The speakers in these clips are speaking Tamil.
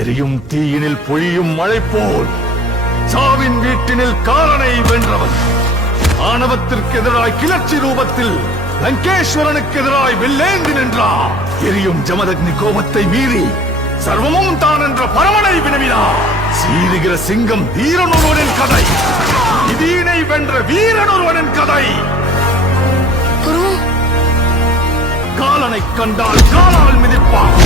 எரியும் தீயினில் பொழியும் மழை போல் சாவின் வீட்டினில் காலனை வென்றவன். ஆணவத்திற்கு எதிராய் கிளர்ச்சி ரூபத்தில் லங்கேஸ்வரனுக்கு எதிராய் வெள்ளேந்தி நின்றார். எரியும் ஜமதக்னி கோபத்தை மீறி சர்வமும் தான் என்ற பரமனை வினவினார். சீருகிற சிங்கம் வீரன் ஒருவனின் கதை, விதியினை வென்ற வீரன் ஒருவனின் கதை. காலனை கண்டால் காலால் மிதிப்பான்.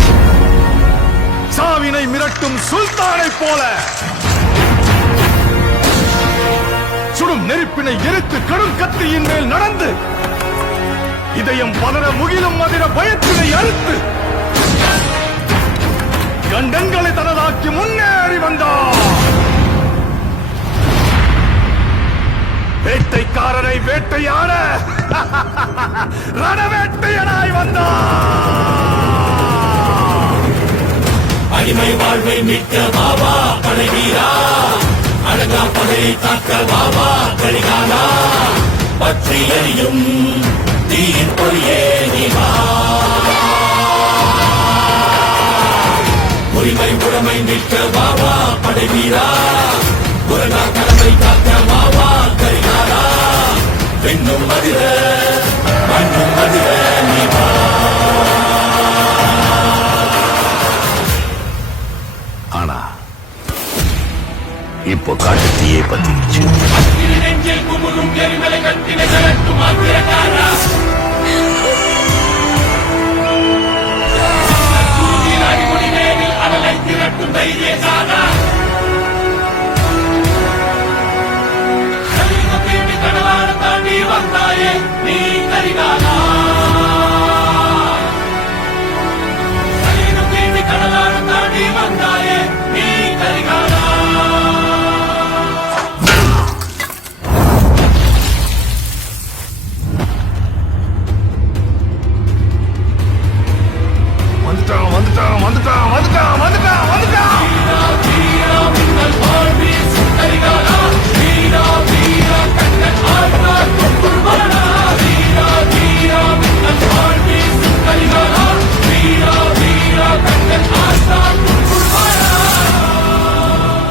சாவினை மிரட்டும் சுல்தானை போல சுடும் நெருப்பினை எரித்து கடும் கத்தியின் மேல் நடந்து இதயம் பதற முகிலும் அதிர பயத்தினை அறுத்து கண்டங்களை தனதாக்கி முன்னேறி வந்தார். வேட்டைக்காரரை வேட்டையாட ரணவேட்டையனாய் வந்தார். அடிமை வாழ்வை மீட்க பாபா படைவீரா, அழகா படையை தாக்க பாபா கரிகாலா, பற்றி எரியும் தீயின் பொறியே நீவா. உரிமை உடமை மீட்க பாபா படைவீரா, உலகா கடமை காக்க பாபா கரிகாலா, பெண்ணும் மதிர மண்ணும் மதிர நீவா. ஆனா இப்போ காட்டு தீயை பத்திச்சு. நெஞ்சில் குமுறும் எரிமலை கட்டினை கலட்டும் ஆத்திரக்காரா, அடிமுடி நேரில் அவளை திரட்டும் தைரியசாரா, தேடி கடலான தாண்டி வந்தாயே நீ கரிகாலா, தேடி கடலான தாண்டி வந்தாயே நீ கரிகாலா. வந்துட்டான் வந்துட்டான் வந்துட்டான் வந்துட்டான் வந்துட்டான் வந்துட்டான்.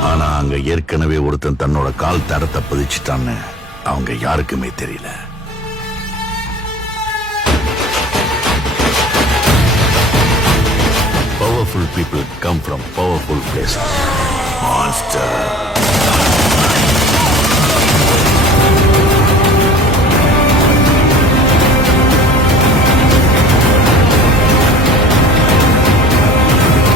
ஆனா அங்க ஏற்கனவே ஒருத்தன் தன்னோட கால் தடத்தை பதிச்சுட்டான்னு அவங்க யாருக்குமே தெரியல. Powerful people come from powerful places. Monster.